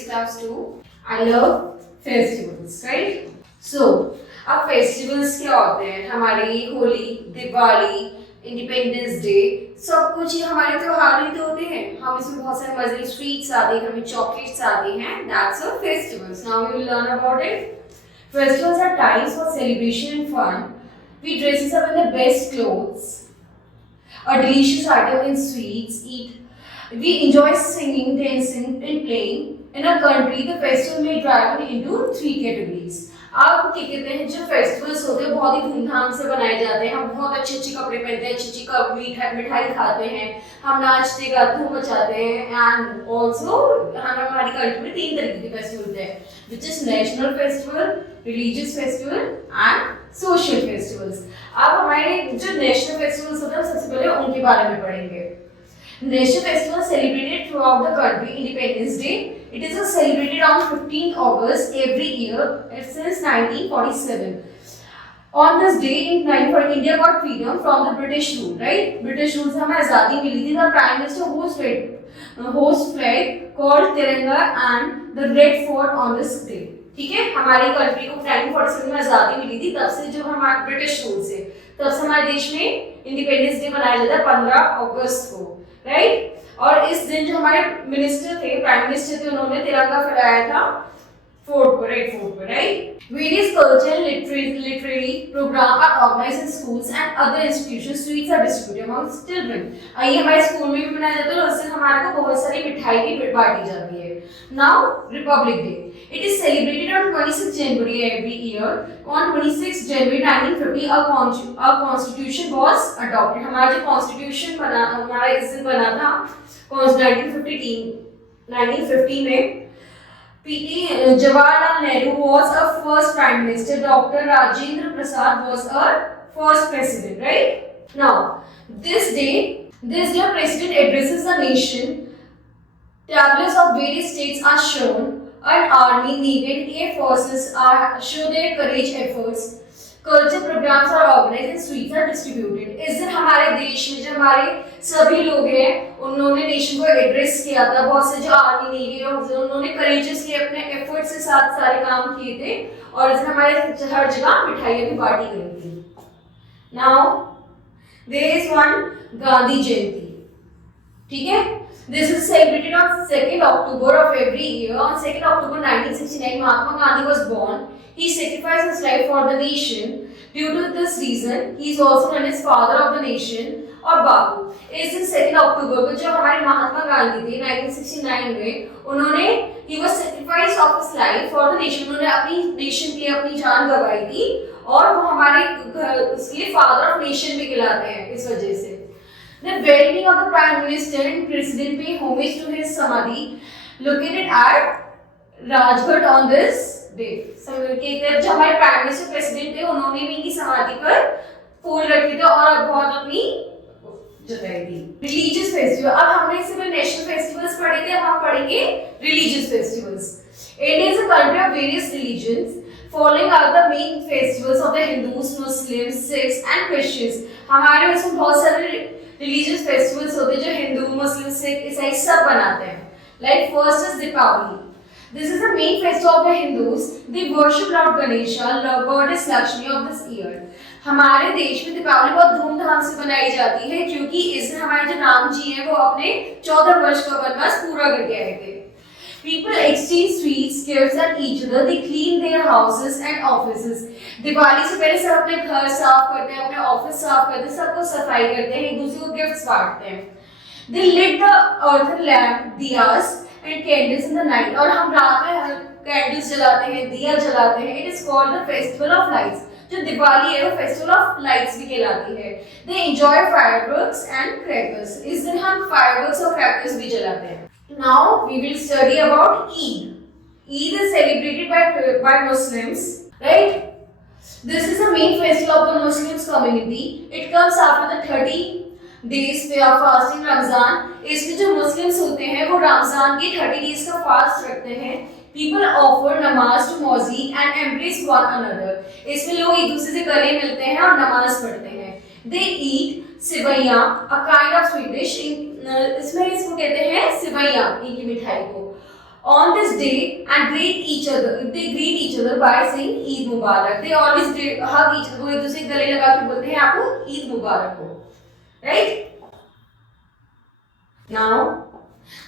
today's class too. I love festivals, right? So, अब festivals क्या होते हैं? हमारी होली, दिवाली, इंडिपेंडेंस डे, सब कुछ ही हमारे त्योहार ही तो होते हैं. हम इसमें बहुत सारे मजे स्वीट्स आते हैं, हमें चॉकलेट्स आते हैं. That's our festivals. Now we will learn about it. Festivals are times for celebration and fun. We dress up in the best clothes, a delicious item in sweets, eat. We enjoy singing, dancing, and playing. In a country, the festival may divide into three categories. अब क्या कहते हैं जो festivals होते हैं बहुत ही धूमधाम से बनाए जाते हैं. हम बहुत अच्छे अच्छे कपड़े पहनते हैं, अच्छी अच्छी मिठाई खाते हैं, हम नाचते गाते धूम मचाते हैं. एंड ऑल्सो हमारी कंट्री में 3 तरीके के फेस्टिवल होते हैं, which is national festival, religious festival and social festivals. अब हमारे जो नेशनल फेस्टिवल्स होते हैं सबसे पहले उनके बारे में पढ़ेंगे. National festival celebrated throughout the country. Independence Day. It is celebrated on 15th August every year since 1947. On this day in 1940, India got freedom from the British rule. Right? British rule से हमें आज़ादी मिली थी. The Prime Minister host flag called Tiranga and the Red Fort on this day. ठीक है, हमारी country को 1947 में आज़ादी मिली थी. तब से जो हमारे ब्रिटिश रूल से तब से हमारे देश में इंडिपेंडेंस डे मनाया जाता है 15 अगस्त को. राइट? और इस दिन जो हमारे मिनिस्टर थे, प्राइम मिनिस्टर थे, उन्होंने तिरंगा फहराया था फोर्ट पर, रेड फोर्ट पर. Right? Various cultural literary programme are organised in schools and other institutions. Sweets are distributed among children. ये हमारे स्कूल में भी मनाया जाता है और उससे हमारे को बहुत सारी मिठाई भी बांटी जाती है. Now Republic day. It is celebrated on 26 January every year. On 26 January 1950, a constitution was adopted. हमारा जो constitution बना, हमारा इस दिन बना था 1950 में. P.T. Jawaharlal Nehru was our first prime minister. Dr. Rajendra Prasad was our first president. Right? Now, this day, president addresses the nation. Tablets of various states are shown. And army, navy, and air forces show their courage efforts. Culture programs are organized and sweets are distributed. इस दिन हमारे देश में जो हमारे सभी लोग हैं उन्होंने नेशन को एड्रेस किया था. बहुत से जो आर्मी, नेवी और उन्होंने करेजियसली अपने एफर्ट्स के साथ सारे काम किए थे और इस दिन हमारे हर जगह मिठाइयाँ भी बांटी गई थी. Now there is one Gandhi जयंती. ठीक है, this is celebrated on 2nd October of every year. On 2nd October 1969, Mahatma Gandhi was born. He sacrificed his life for the nation. Due to this reason, he is also known as father of the nation और बापू. इस दिन 2nd October को जो हमारे महात्मा गांधी थे 1969 में, उन्होंने he was sacrificed of his life for the nation. उन्होंने अपनी नेशन के लिए अपनी जान गंवाई थी और वो हमारे उसके फादर ऑफ नेशन भी कहलाते हैं इस वजह से. The well-being of the Prime Minister and President pay homage to his samadhi located at Rajghat on this day. जो हमारे Prime Minister President थे उन्होंने भी इनकी समाधि पर फूल रखे थे और बहुत अपनी जताई थी. Religious festival. अब हमने इससे पहले national festivals पढ़े थे, अब हम पढ़ेंगे religious festivals. India is a country of various religions. Following are the main festivals of the Hindus, Muslims, Sikhs and Christians. हमारे उसमें बहुत सारे रिलीजियस फेस्टिवल्स होते हैं जो हिंदू, मुस्लिम, सिख, ईसाई सब बनाते हैं. Like first is Deepavali. This is the main festival of the Hindus. They worship lord Ganesha, goddess Lakshmi of this year. हमारे देश में दीपावली बहुत धूमधाम से बनाई जाती है क्योंकि इस दिन हमारे जो राम जी हैं वो अपने 14 वर्ष का वनवास पूरा करके आए थे. People exchange sweets, gifts at each other. They clean their houses and offices. Diwali से पहले सब अपने घर साफ करते हैं, अपने ऑफिस साफ करते हैं, सबको सफाई करते हैं, एक दूसरे को गिफ्ट्स बांटते हैं. They lit the earthen lamp, diyas and candles in the night. और हम रात में कैंडल्स जलाते हैं, दिया जलाते हैं. It is called the festival of lights. जो दिवाली है वो फेस्टिवल ऑफ लाइट्स भी कहलाती है. They enjoy fireworks and crackers. इस दिन हम fireworks और crackers भी जलाते हैं. Now we will study about Eid. Eid is celebrated by Muslims, right? This is the main festival of the Muslims community. It comes after the 30 days of fasting Ramzan. इसमें जो Muslims होते हैं वो रमजान के 30 days का fast रखते हैं. People offer namaz to mosque and embrace one another. इसमें लोग एक दूसरे से गले मिलते हैं और नमाज पढ़ते हैं. They eat sevaiyan, a kind of sweet dish. इसमें इसको कहते हैं सिवैया, इनकी मिठाई को. on this day and greet each other. They greet each other by saying Eid Mubarak. They always hug each other. वो एक दूसरे गले लगा के बोलते हैं आपको ईद मुबारक हो, right? Now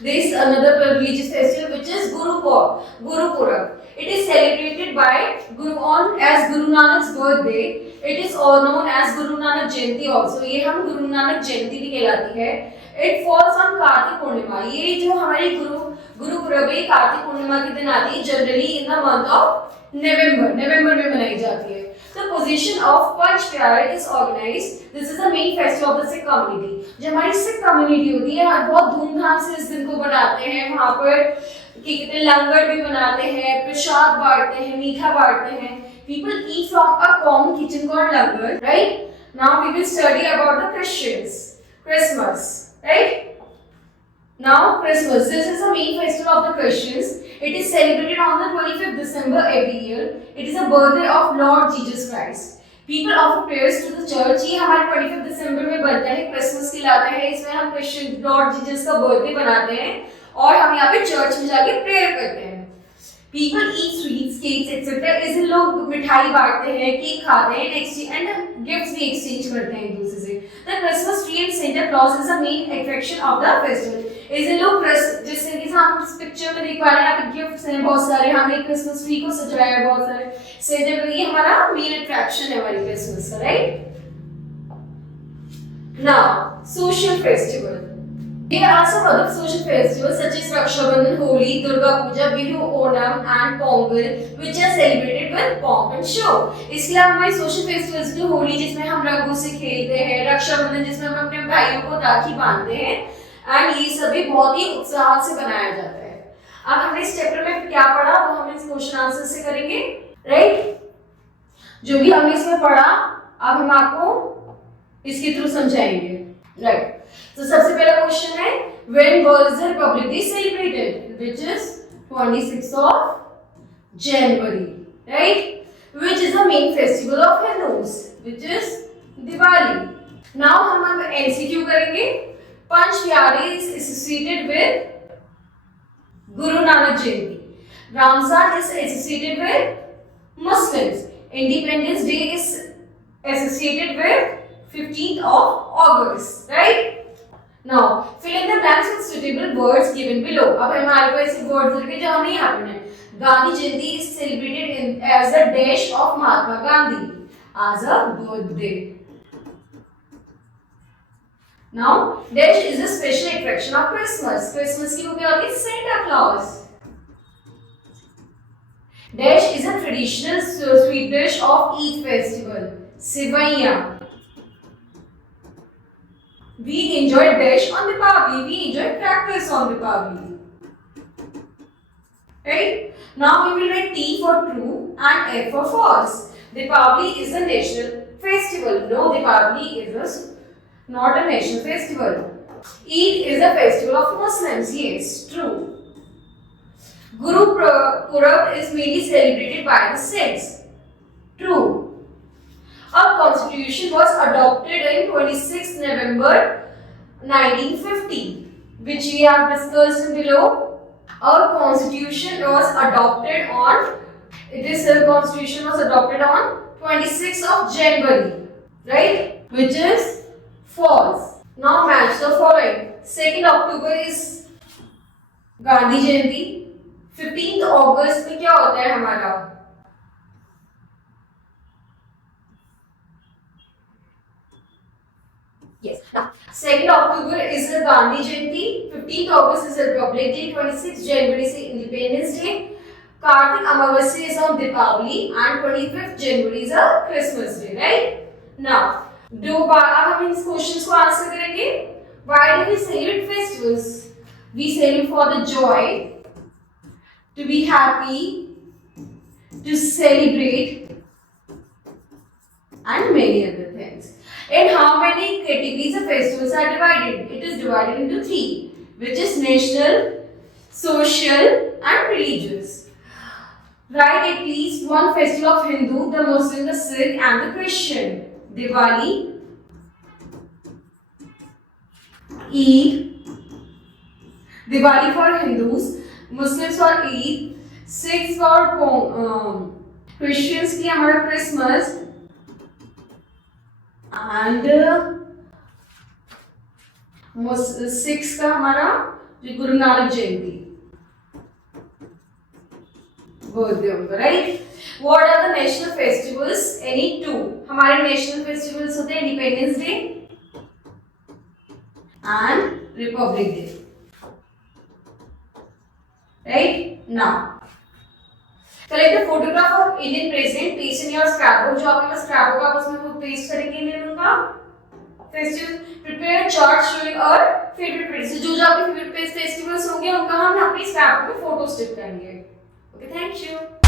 there is another religious festival which is Guru Purab. It is celebrated by as Guru Nanak's birthday. It is all known as Guru Nanak Jayanti also. ये हम Guru Nanak Jayanti भी कहलाती है. It falls on Kartik Purnima. ये जो हमारी गुरु पूरब है कार्तिक पूर्णिमा के दिन आती है. Generally in the month of November में मनाई जाती है. The position of Panch Pyare is organized. This is the main festival of the Sikh community. जो हमारी सिख कम्युनिटी होती है बहुत धूमधाम से इस दिन को बनाते हैं. वहाँ पर कितने लंगर भी बनाते हैं, प्रसाद बांटते हैं, मीठा बांटते हैं. People eat from a common kitchen called langar. Right? Now we will study about the Christmas. Right? Now Christmas. This is the main festival of the Christians. It is celebrated on the 25th December every year. It is the birthday of Lord Jesus Christ. People offer prayers to the church. ये हमारे 25th December में बनता है, Christmas खिलाते हैं. इसमें हम Christian Lord Jesus का बर्थडे बनाते हैं और हम यहाँ पे चर्च में जाके प्रेयर करते हैं. People eat sweets, cakes, etc. इस दिन लोग मिठाई बांटते हैं, केक खाते हैं, and gifts भी exchange करते हैं एक दूसरे से. The Christmas tree and Santa Claus is the main attraction of the festival. इस दिन लोग जैसे कि हम इस पिक्चर में देख पा रहे हैं, यहाँ पे गिफ्ट्स हैं बहुत सारे. हमने क्रिसमस ट्री को सजाया है बहुत सारे. सेंटा, ये हमारा मेन अट्रैक्शन है हमारी क्रिसमस का, right? Now, social festival. There are some other social festivals such as Raksha Bandhan, Holi, Durga Puja, Bihu, Onam and Pongal, which are celebrated with pomp and show. इसके अलावा हमारे social festivals में होली जिसमें हम रंगों से खेलते हैं, रक्षा बंधन जिसमें हम अपने भाइयों को राखी बांधते हैं, एंड ये सभी बहुत ही उत्साह से बनाया जाता है. अब हमने इस चैप्टर में क्या पढ़ा वो हम इस क्वेश्चन आंसर से करेंगे, राइट? जो भी हमने इसमें पढ़ा अब हम आपको इसके थ्रू समझाएंगे, राइट? तो सबसे पहला क्वेश्चन है when was the Republic Day celebrated, which is 26th of January, right? Which is the main festival of Hindus, which is Diwali. Now हम MCQ करेंगे. Panch Pyare is associated with Guru Nanak Jayanti. Ramzan is associated with Muslims. Independence Day is associated with 15th of August, right? Now, fill in the blanks with suitable words given below. अब हमारे को ऐसे words लिखे जो हमें यहाँ पे हैं. Gandhi Jayanti is celebrated as a dash of Mahatma Gandhi, as a birthday. Now, dash is a special attraction of Christmas. Christmas की वो क्या होती है? Santa Claus. Dash is a traditional sweet dish of each festival. Sivaiya. We enjoy dash on Deepavali. We enjoy crackers on Deepavali. Right? Now we will write T for true and F for false. Deepavali is a national festival. No, Deepavali is not a national festival. Eid is a festival of Muslims. Yes, true. Guru Purab is mainly celebrated by the Sikhs. True. Our constitution was adopted in 26th November 1950, which we have discussed below. Our constitution was adopted on 26th of January, right? Which is false. Now match the following. 2nd October is Gandhi Jayanti. 15th August में क्या होता है हमारा? Yes. Now, 2nd October is the Gandhi Jayanti, 15th August is the Republic Day, 26th January is Independence Day, Kartik Amavasya is on Deepavali, and 25th January is a Christmas Day, right? Now, अब हम इन questions को answer करेंगे. Why do we celebrate festivals? We celebrate for the joy, to be happy, to celebrate, and many other things. And how many categories of festivals are divided? It is divided into 3, which is national, social, and religious. Write at least one festival of Hindu, the Muslim, the Sikh, and the Christian. Diwali, Eid, Diwali for Hindus, Muslims for Eid, six for Christians की हमारा Christmas and Sikhs का हमारा जो Guru Nanak Jayanti birthday होगा, right. What are the national festivals? Any two. हमारे national festivals होते हैं Independence Day and Republic Day, right. Now collect the photograph of Indian president, paste in your scrapbook। जो आपके पास scrapbook आप उसमें वो पेस्ट करेंगे इंडियन उनका festival. prepare chart showing our favorite places। जो आपके फेवरेट फेस्टिवल्स होंगे उनका हम अपनी स्क्रैपबुक में फोटो स्टिक करेंगे। Okay, thank you.